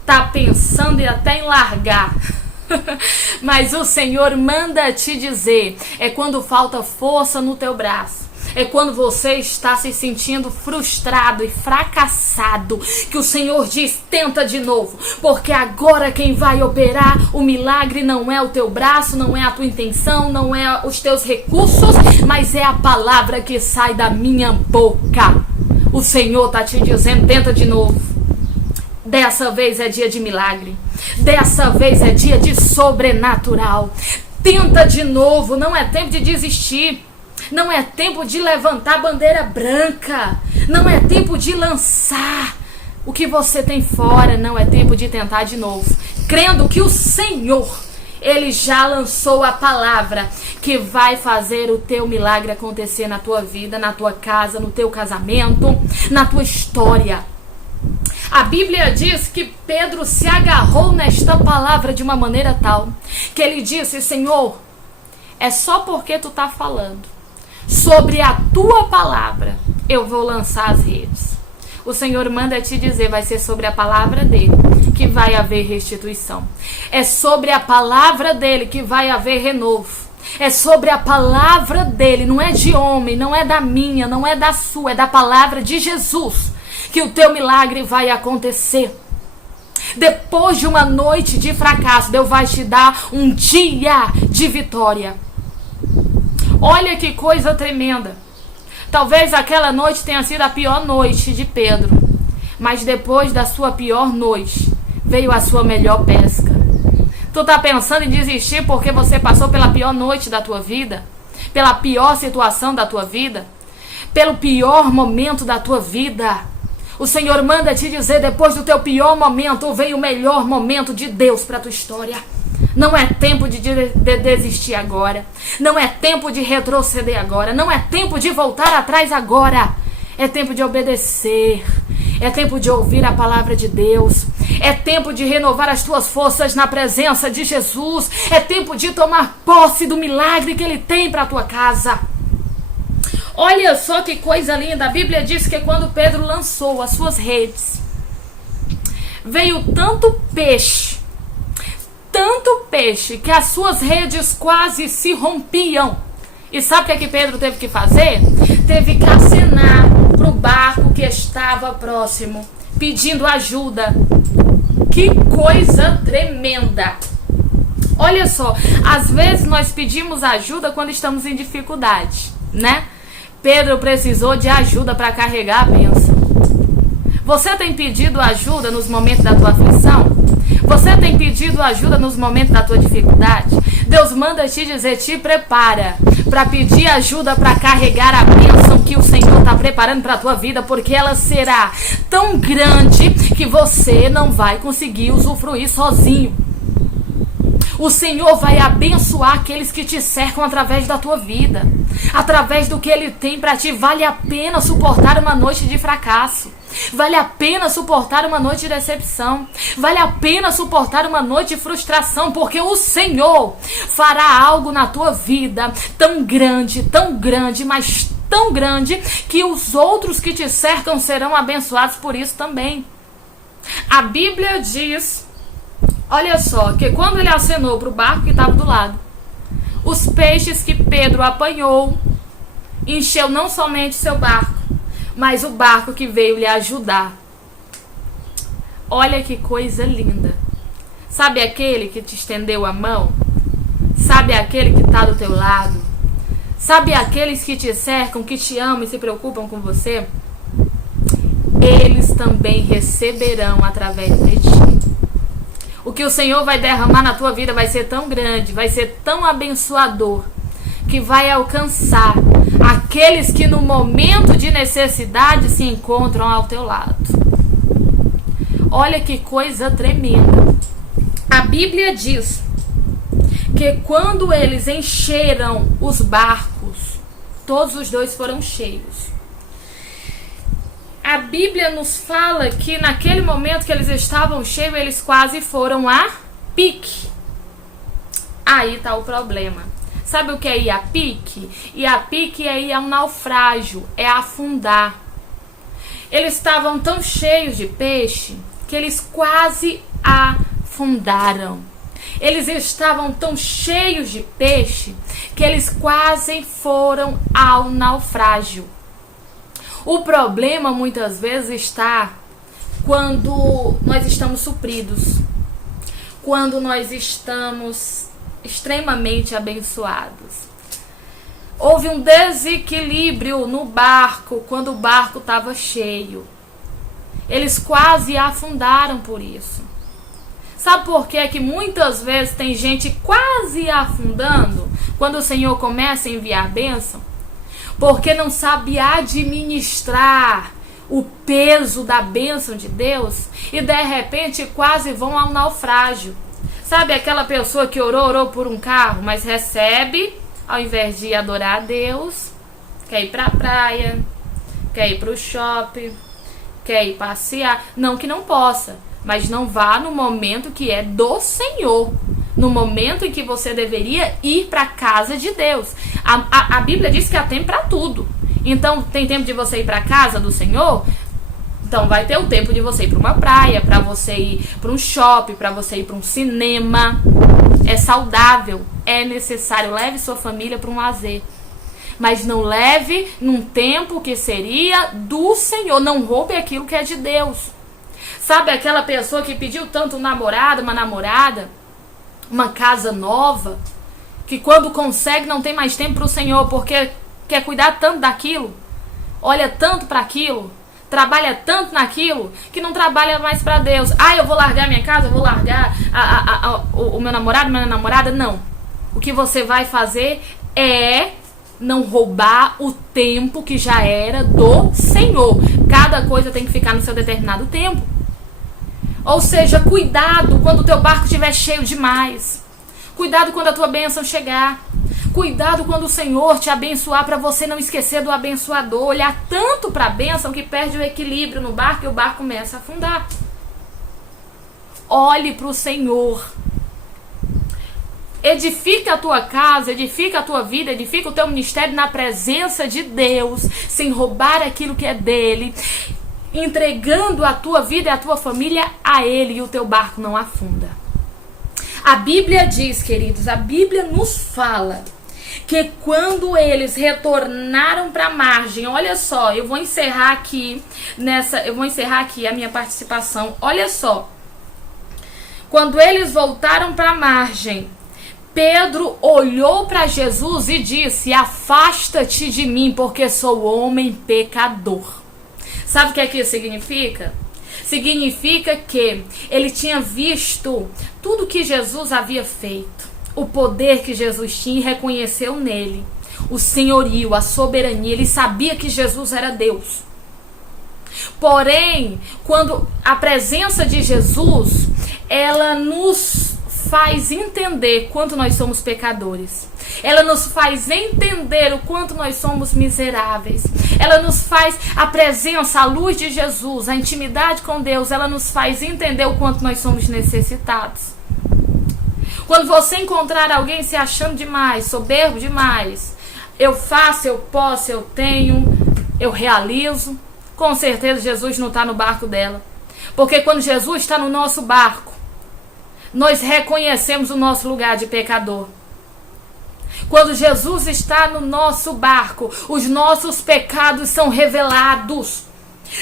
está pensando até em largar. Mas o Senhor manda te dizer, é quando falta força no teu braço, é quando você está se sentindo frustrado e fracassado, que o Senhor diz: tenta de novo, porque agora quem vai operar o milagre não é o teu braço, não é a tua intenção, não é os teus recursos, mas é a palavra que sai da minha boca. O Senhor está te dizendo: tenta de novo. Dessa vez é dia de milagre. Dessa vez é dia de sobrenatural. Tenta de novo, não é tempo de desistir. Não é tempo de levantar bandeira branca. Não é tempo de lançar o que você tem fora. Não é tempo de tentar de novo. Crendo que o Senhor Ele já lançou a palavra que vai fazer o teu milagre acontecer na tua vida, na tua casa, no teu casamento, na tua história. A Bíblia diz que Pedro se agarrou nesta palavra de uma maneira tal que ele disse: Senhor, é só porque tu tá falando sobre a tua palavra eu vou lançar as redes. O Senhor manda te dizer, vai ser sobre a palavra dele que vai haver restituição. É sobre a palavra dele que vai haver renovo. É sobre a palavra dele, não é de homem, não é da minha, não é da sua, é da palavra de Jesus que o teu milagre vai acontecer. Depois de uma noite de fracasso, Deus vai te dar um dia de vitória. Olha que coisa tremenda. Talvez aquela noite tenha sido a pior noite de Pedro, mas depois da sua pior noite, veio a sua melhor pesca. Tu tá pensando em desistir porque você passou pela pior noite da tua vida? Pela pior situação da tua vida? Pelo pior momento da tua vida? O Senhor manda te dizer, depois do teu pior momento, veio o melhor momento de Deus para a tua história. Não é tempo de desistir agora. Não é tempo de retroceder agora. Não é tempo de voltar atrás agora. É tempo de obedecer. É tempo de ouvir a palavra de Deus. É tempo de renovar as tuas forças na presença de Jesus. É tempo de tomar posse do milagre que Ele tem para a tua casa. Olha só que coisa linda. A Bíblia diz que quando Pedro lançou as suas redes, veio tanto peixe, que as suas redes quase se rompiam. E sabe o que Pedro teve que fazer? Teve que acenar para o barco que estava próximo, pedindo ajuda. Que coisa tremenda! Olha só, às vezes nós pedimos ajuda quando estamos em dificuldade, né? Pedro precisou de ajuda para carregar a bênção. Você tem pedido ajuda nos momentos da tua aflição? Você tem pedido ajuda nos momentos da tua dificuldade? Deus manda te dizer, te prepara para pedir ajuda para carregar a bênção que o Senhor está preparando para a tua vida, porque ela será tão grande que você não vai conseguir usufruir sozinho. O Senhor vai abençoar aqueles que te cercam através da tua vida, através do que Ele tem para ti. Vale a pena suportar uma noite de fracasso. Vale a pena suportar uma noite de decepção. Vale a pena suportar uma noite de frustração, porque o Senhor fará algo na tua vida tão grande, mas tão grande, que os outros que te cercam serão abençoados por isso também. A Bíblia diz, olha só, que quando ele acenou para o barco que estava do lado, os peixes que Pedro apanhou encheu não somente seu barco, mas o barco que veio lhe ajudar. Olha que coisa linda. Sabe aquele que te estendeu a mão? Sabe aquele que está do teu lado? Sabe aqueles que te cercam, que te amam e se preocupam com você? Eles também receberão através de ti. O que o Senhor vai derramar na tua vida vai ser tão grande, vai ser tão abençoador, que vai alcançar aqueles que no momento de necessidade se encontram ao teu lado. Olha que coisa tremenda. A Bíblia diz que quando eles encheram os barcos, todos os dois foram cheios. A Bíblia nos fala que naquele momento que eles estavam cheios, eles quase foram a pique. Aí está o problema. Sabe o que é ir a pique? Ir a pique é ir a um naufrágio, é afundar. Eles estavam tão cheios de peixe que eles quase afundaram. Eles estavam tão cheios de peixe que eles quase foram ao naufrágio. O problema muitas vezes está quando nós estamos supridos, quando nós estamos extremamente abençoados. Houve um desequilíbrio no barco quando o barco estava cheio. Eles quase afundaram por isso. Sabe por quê? Que muitas vezes tem gente quase afundando quando o Senhor começa a enviar bênção? Porque não sabe administrar o peso da bênção de Deus e de repente quase vão ao naufrágio. Sabe aquela pessoa que orou por um carro, mas recebe, ao invés de adorar a Deus, quer ir pra praia, quer ir pro shopping, quer ir passear. Não que não possa, mas não vá no momento que é do Senhor. No momento em que você deveria ir para a casa de Deus. A Bíblia diz que há tempo para tudo. Então, tem tempo de você ir para a casa do Senhor? Então, vai ter o tempo de você ir para uma praia, para você ir para um shopping, para você ir para um cinema. É saudável, é necessário. Leve sua família para um lazer. Mas não leve num tempo que seria do Senhor. Não roube aquilo que é de Deus. Sabe aquela pessoa que pediu tanto um namorado, uma namorada, uma casa nova, que quando consegue não tem mais tempo para o Senhor, porque quer cuidar tanto daquilo, olha tanto para aquilo, trabalha tanto naquilo, que não trabalha mais para Deus. Eu vou largar minha casa, eu vou largar o meu namorado, minha namorada. Não. O que você vai fazer é não roubar o tempo que já era do Senhor. Cada coisa tem que ficar no seu determinado tempo. Ou seja, cuidado quando o teu barco estiver cheio demais. Cuidado quando a tua bênção chegar. Cuidado quando o Senhor te abençoar, para você não esquecer do abençoador. Olhar tanto para a bênção que perde o equilíbrio no barco e o barco começa a afundar. Olhe para o Senhor. Edifica a tua casa, edifica a tua vida, edifica o teu ministério na presença de Deus, sem roubar aquilo que é dele, entregando a tua vida e a tua família a Ele, e o teu barco não afunda. A Bíblia diz, queridos, a Bíblia nos fala que quando eles retornaram para a margem, olha só, eu vou encerrar aqui a minha participação. Olha só, quando eles voltaram para a margem, Pedro olhou para Jesus e disse: afasta-te de mim, porque sou homem pecador. Sabe o que é que isso significa? Significa que ele tinha visto tudo que Jesus havia feito, o poder que Jesus tinha, e reconheceu nele o senhorio, a soberania. Ele sabia que Jesus era Deus. Porém, quando a presença de Jesus, ela nos faz entender quanto nós somos pecadores. Ela nos faz entender o quanto nós somos miseráveis. Ela nos faz, a presença, a luz de Jesus, a intimidade com Deus, ela nos faz entender o quanto nós somos necessitados. Quando você encontrar alguém se achando demais, soberbo demais, eu faço, eu posso, eu tenho, eu realizo, com certeza Jesus não está no barco dela. Porque quando Jesus está no nosso barco, nós reconhecemos o nosso lugar de pecador. Quando Jesus está no nosso barco, os nossos pecados são revelados.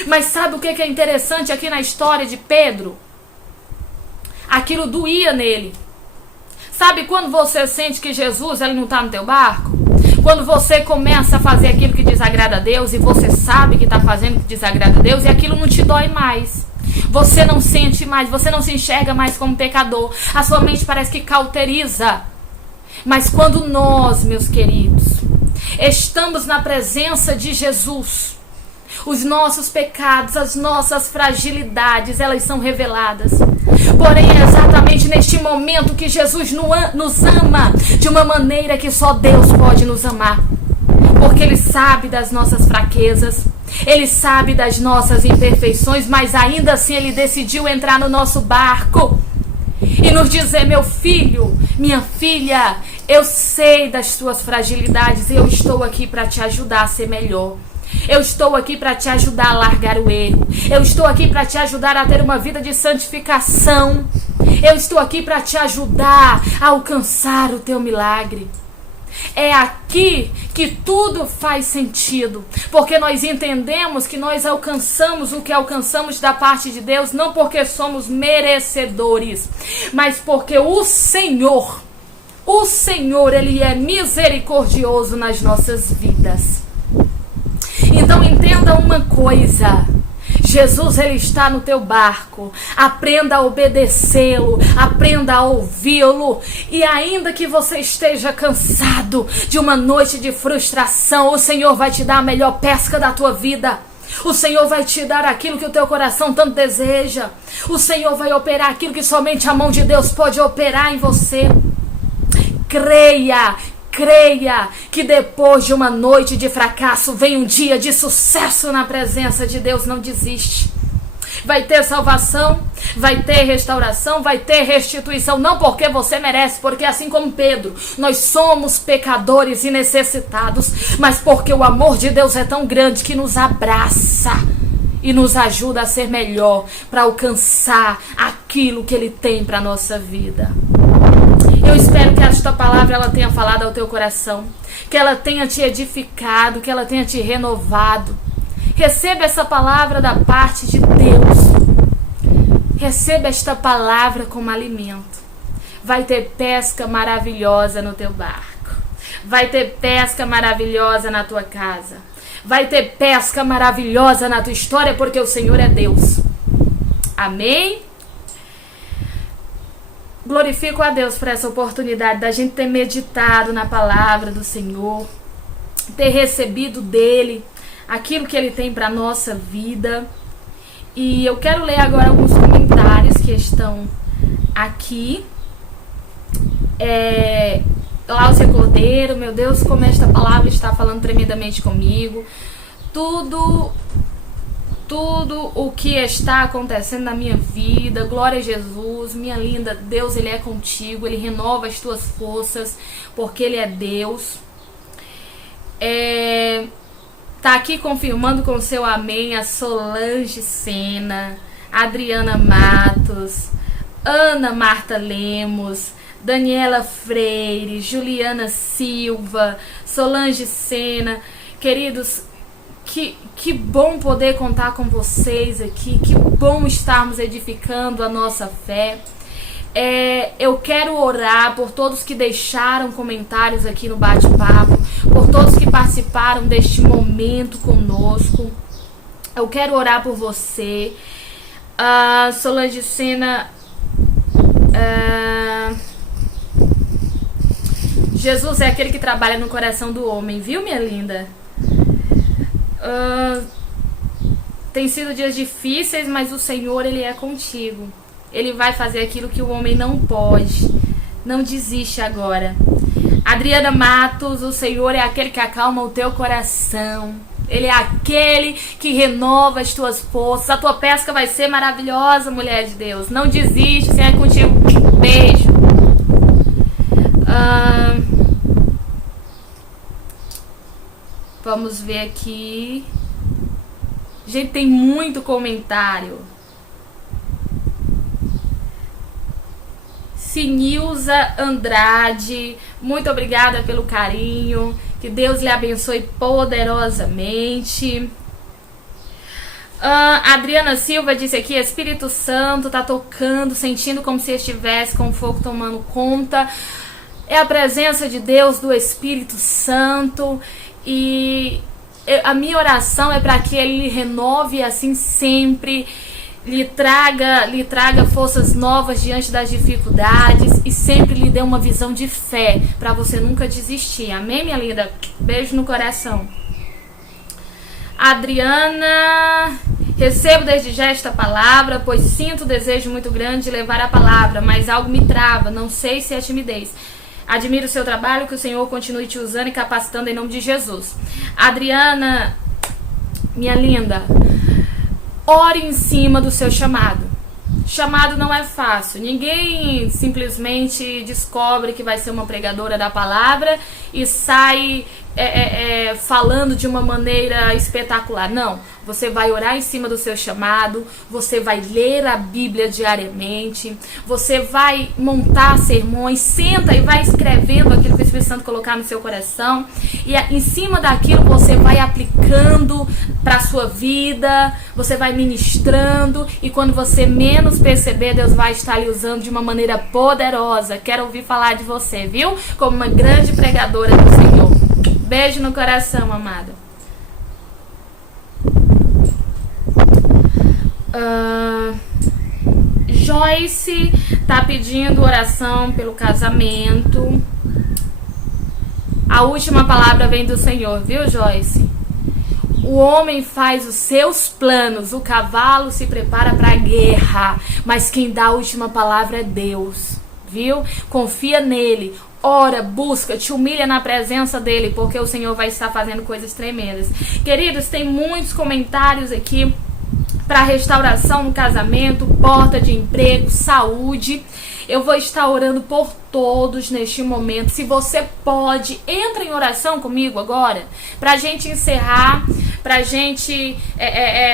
Mas sabe o que é interessante aqui na história de Pedro? Aquilo doía nele. Sabe quando você sente que Jesus ele não está no teu barco? Quando você começa a fazer aquilo que desagrada a Deus, e você sabe que está fazendo o que desagrada a Deus, e aquilo não te dói mais. Você não sente mais, você não se enxerga mais como pecador. A sua mente parece que cauteriza. Mas quando nós, meus queridos, estamos na presença de Jesus, os nossos pecados, as nossas fragilidades, elas são reveladas. Porém, é exatamente neste momento que Jesus nos ama de uma maneira que só Deus pode nos amar. Porque Ele sabe das nossas fraquezas, Ele sabe das nossas imperfeições, mas ainda assim Ele decidiu entrar no nosso barco e nos dizer: meu filho, minha filha, eu sei das tuas fragilidades e eu estou aqui para te ajudar a ser melhor. Eu estou aqui para te ajudar a largar o erro. Eu estou aqui para te ajudar a ter uma vida de santificação. Eu estou aqui para te ajudar a alcançar o teu milagre. É aqui que tudo faz sentido, porque nós entendemos que nós alcançamos o que alcançamos da parte de Deus, não porque somos merecedores, mas porque o Senhor, Ele é misericordioso nas nossas vidas. Então entenda uma coisa: Jesus, Ele está no teu barco. Aprenda a obedecê-lo, aprenda a ouvi-lo. E ainda que você esteja cansado de uma noite de frustração, o Senhor vai te dar a melhor pesca da tua vida. O Senhor vai te dar aquilo que o teu coração tanto deseja. O Senhor vai operar aquilo que somente a mão de Deus pode operar em você. Creia que depois de uma noite de fracasso vem um dia de sucesso na presença de Deus. Não desiste. Vai ter salvação, vai ter restauração, vai ter restituição. Não porque você merece, porque assim como Pedro, nós somos pecadores e necessitados, mas porque o amor de Deus é tão grande que nos abraça e nos ajuda a ser melhor para alcançar aquilo que Ele tem para a nossa vida. Eu espero que esta palavra ela tenha falado ao teu coração, que ela tenha te edificado, que ela tenha te renovado. Receba essa palavra da parte de Deus. Receba esta palavra como alimento. Vai ter pesca maravilhosa no teu barco. Vai ter pesca maravilhosa na tua casa. Vai ter pesca maravilhosa na tua história, porque o Senhor é Deus. Amém? Glorifico a Deus por essa oportunidade da gente ter meditado na palavra do Senhor, ter recebido dele aquilo que Ele tem para a nossa vida. E eu quero ler agora alguns comentários que estão aqui. Láucia Cordeiro, meu Deus, como esta palavra está falando tremendamente comigo. Tudo o que está acontecendo na minha vida, glória a Jesus, minha linda, Deus, Ele é contigo, Ele renova as tuas forças, porque Ele é Deus. Tá aqui confirmando com o seu amém a Solange Sena, Adriana Matos, Ana Marta Lemos, Daniela Freire, Juliana Silva, Solange Sena. Queridos, que bom poder contar com vocês aqui, que bom estarmos edificando a nossa fé. Eu quero orar por todos que deixaram comentários aqui no bate-papo, por todos que participaram deste momento conosco. Eu quero orar por você. Solange Sena, Jesus é aquele que trabalha no coração do homem, viu, minha linda? Tem sido dias difíceis, mas o Senhor, Ele é contigo. Ele vai fazer aquilo que o homem não pode. Não desiste agora. Adriana Matos, o Senhor é aquele que acalma o teu coração. Ele é aquele que renova as tuas forças. A tua pesca vai ser maravilhosa, mulher de Deus. Não desiste, Senhor é contigo. Beijo. Vamos ver aqui. Gente, tem muito comentário. Sinilza Andrade, muito obrigada pelo carinho. Que Deus lhe abençoe poderosamente. Adriana Silva disse aqui: Espírito Santo tá tocando, sentindo como se estivesse com o fogo tomando conta. É a presença de Deus, do Espírito Santo. E a minha oração é para que Ele lhe renove assim sempre, lhe traga forças novas diante das dificuldades e sempre lhe dê uma visão de fé para você nunca desistir. Amém, minha linda? Beijo no coração. Adriana, recebo desde já esta palavra, pois sinto o desejo muito grande de levar a palavra, mas algo me trava, não sei se é timidez. Admiro o seu trabalho, que o Senhor continue te usando e capacitando em nome de Jesus. Adriana, minha linda, ore em cima do seu chamado. Chamado não é fácil. Ninguém simplesmente descobre que vai ser uma pregadora da palavra e sai falando de uma maneira espetacular. Não. Você vai orar em cima do seu chamado, você vai ler a Bíblia diariamente, você vai montar sermões, senta e vai escrevendo aquilo que o Espírito Santo colocar no seu coração, e em cima daquilo você vai aplicando para a sua vida, você vai ministrando, e quando você menos perceber, Deus vai estar lhe usando de uma maneira poderosa. Quero ouvir falar de você, viu? Como uma grande pregadora do Senhor. Beijo no coração, amada. Joyce tá pedindo oração pelo casamento. A última palavra vem do Senhor, viu, Joyce? O homem faz os seus planos, o cavalo se prepara para a guerra, mas quem dá a última palavra é Deus, viu? Confia nele, ora, busca, te humilha na presença dele, porque o Senhor vai estar fazendo coisas tremendas. Queridos, tem muitos comentários aqui para restauração no casamento, porta de emprego, saúde. Eu vou estar orando por todos neste momento. Se você pode, entra em oração comigo agora, para a gente encerrar, para a gente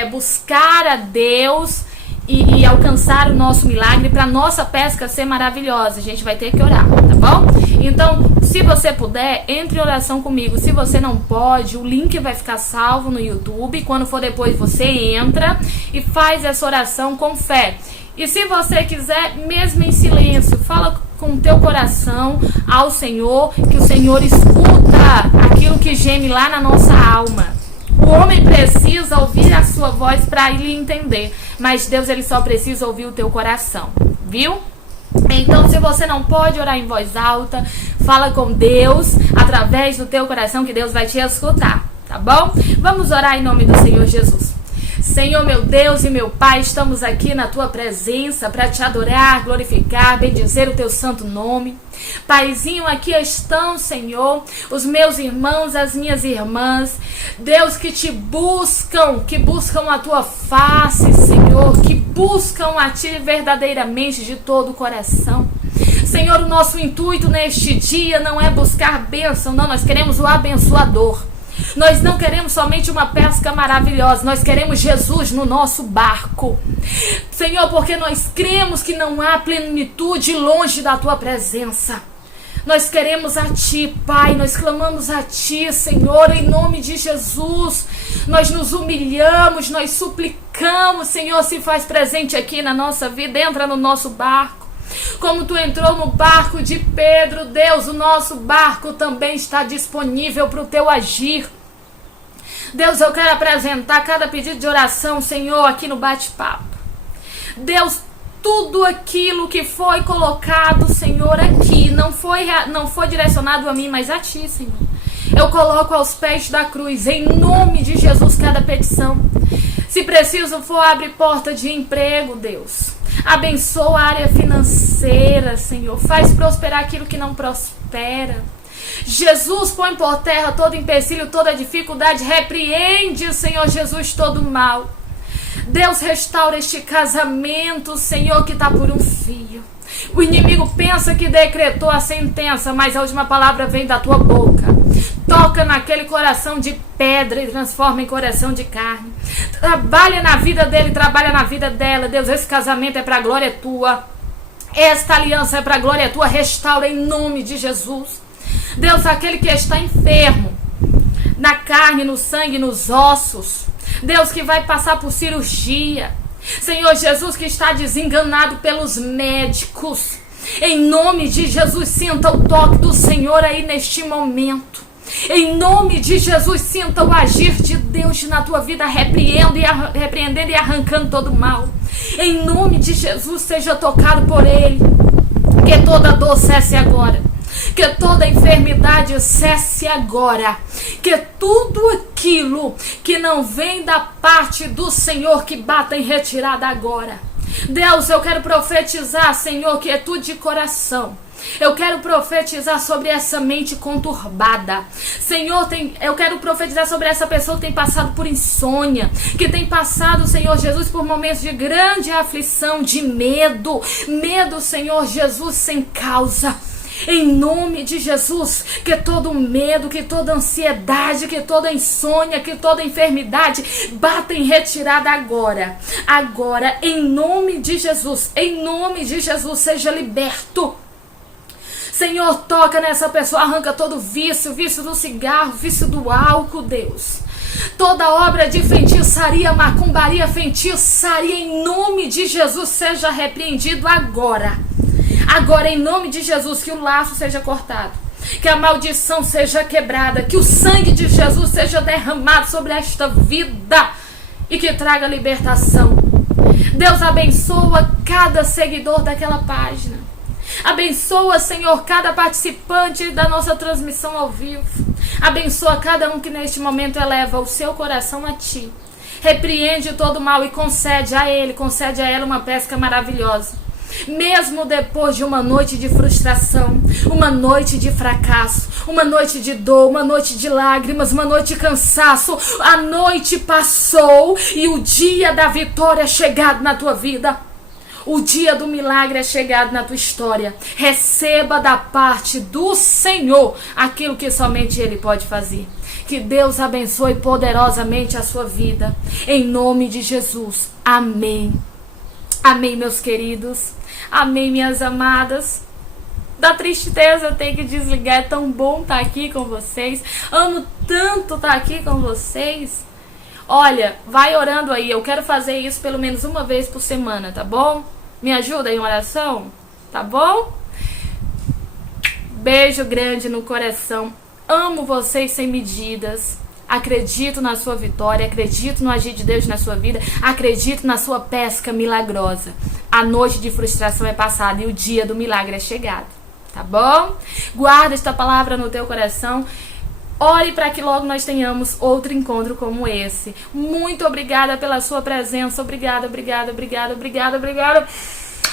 buscar a Deus e alcançar o nosso milagre, para nossa pesca ser maravilhosa. A gente vai ter que orar, tá bom? Então, se você puder, entre em oração comigo. Se você não pode, o link vai ficar salvo no YouTube. Quando for depois, você entra e faz essa oração com fé. E se você quiser, mesmo em silêncio, fala com o teu coração ao Senhor, que o Senhor escuta aquilo que geme lá na nossa alma. O homem precisa ouvir a sua voz para ele entender, mas Deus, ele só precisa ouvir o teu coração, viu? Então, se você não pode orar em voz alta, fala com Deus através do teu coração, que Deus vai te escutar, tá bom? Vamos orar em nome do Senhor Jesus. Senhor, meu Deus e meu Pai, estamos aqui na Tua presença para Te adorar, glorificar, bendizer o Teu santo nome. Paizinho, aqui estão, Senhor, os meus irmãos, as minhas irmãs, Deus, que Te buscam, que buscam a Tua face, Senhor, que buscam a Ti verdadeiramente de todo o coração. Senhor, o nosso intuito neste dia não é buscar bênção, não, nós queremos o abençoador. Nós não queremos somente uma pesca maravilhosa, nós queremos Jesus no nosso barco. Senhor, porque nós cremos que não há plenitude longe da Tua presença. Nós queremos a Ti, Pai, nós clamamos a Ti, Senhor, em nome de Jesus. Nós nos humilhamos, nós suplicamos, Senhor, se faz presente aqui na nossa vida, entra no nosso barco. Como Tu entrou no barco de Pedro, Deus, o nosso barco também está disponível para o Teu agir. Deus, eu quero apresentar cada pedido de oração, Senhor, aqui no bate-papo. Deus, tudo aquilo que foi colocado, Senhor, aqui, não foi direcionado a mim, mas a Ti, Senhor. Eu coloco aos pés da cruz, em nome de Jesus, cada petição. Se preciso for, abre porta de emprego, Deus. Abençoa a área financeira, Senhor. Faz prosperar aquilo que não prospera. Jesus, põe por terra todo empecilho, toda dificuldade. Repreende, Senhor Jesus, todo mal. Deus, restaura este casamento, Senhor, que está por um fio. O inimigo pensa que decretou a sentença, mas a última palavra vem da Tua boca. Toca naquele coração de pedra e transforma em coração de carne. Trabalha na vida dele, trabalha na vida dela. Deus, esse casamento é para a glória Tua. Esta aliança é para a glória Tua. Restaura em nome de Jesus. Deus, aquele que está enfermo, na carne, no sangue, nos ossos. Deus, que vai passar por cirurgia. Senhor Jesus, que está desenganado pelos médicos. Em nome de Jesus, sinta o toque do Senhor aí neste momento. Em nome de Jesus, sinta o agir de Deus na tua vida, repreendendo e arrancando todo o mal. Em nome de Jesus, seja tocado por Ele. Que toda dor cesse agora. Que toda enfermidade cesse agora. Que tudo aquilo que não vem da parte do Senhor, que bata em retirada agora. Deus, eu quero profetizar, Senhor, quietude de coração. Eu quero profetizar sobre essa mente conturbada. Senhor, eu quero profetizar sobre essa pessoa que tem passado por insônia, que tem passado, Senhor Jesus, por momentos de grande aflição, de medo. Medo, Senhor Jesus, sem causa. Em nome de Jesus, que todo medo, que toda ansiedade, que toda insônia, que toda enfermidade bata em retirada agora. Agora, em nome de Jesus, seja liberto. Senhor, toca nessa pessoa, arranca todo vício do cigarro, vício do álcool, Deus. Toda obra de feitiçaria, macumbaria, feitiçaria, em nome de Jesus, seja repreendido agora. Agora, em nome de Jesus, que o laço seja cortado, que a maldição seja quebrada, que o sangue de Jesus seja derramado sobre esta vida e que traga libertação. Deus, abençoa cada seguidor daquela página. Abençoa, Senhor, cada participante da nossa transmissão ao vivo. Abençoa cada um que neste momento eleva o seu coração a Ti. Repreende todo o mal e concede a ele, concede a ela uma pesca maravilhosa. Mesmo depois de uma noite de frustração, uma noite de fracasso, uma noite de dor, uma noite de lágrimas, uma noite de cansaço, a noite passou e o dia da vitória é chegado na tua vida. O dia do milagre é chegado na tua história. Receba da parte do Senhor aquilo que somente Ele pode fazer. Que Deus abençoe poderosamente a sua vida. Em nome de Jesus. Amém. Amém, meus queridos. Amém, minhas amadas. Dá tristeza ter que desligar. É tão bom estar aqui com vocês. Amo tanto estar aqui com vocês. Olha, vai orando aí. Eu quero fazer isso pelo menos uma vez por semana, tá bom? Me ajuda em oração, tá bom? Beijo grande no coração. Amo vocês sem medidas. Acredito na sua vitória. Acredito no agir de Deus na sua vida. Acredito na sua pesca milagrosa. A noite de frustração é passada e o dia do milagre é chegado. Tá bom? Guarda esta palavra no teu coração. Ore para que logo nós tenhamos outro encontro como esse. Muito obrigada pela sua presença. Obrigada, obrigada, obrigada, obrigada, obrigada.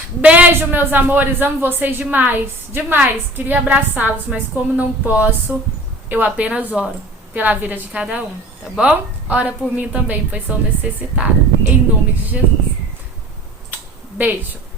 Beijo, meus amores. Amo vocês demais. Demais. Queria abraçá-los, mas como não posso, eu apenas oro pela vida de cada um. Tá bom? Ora por mim também, pois sou necessitada. Em nome de Jesus. Beijo.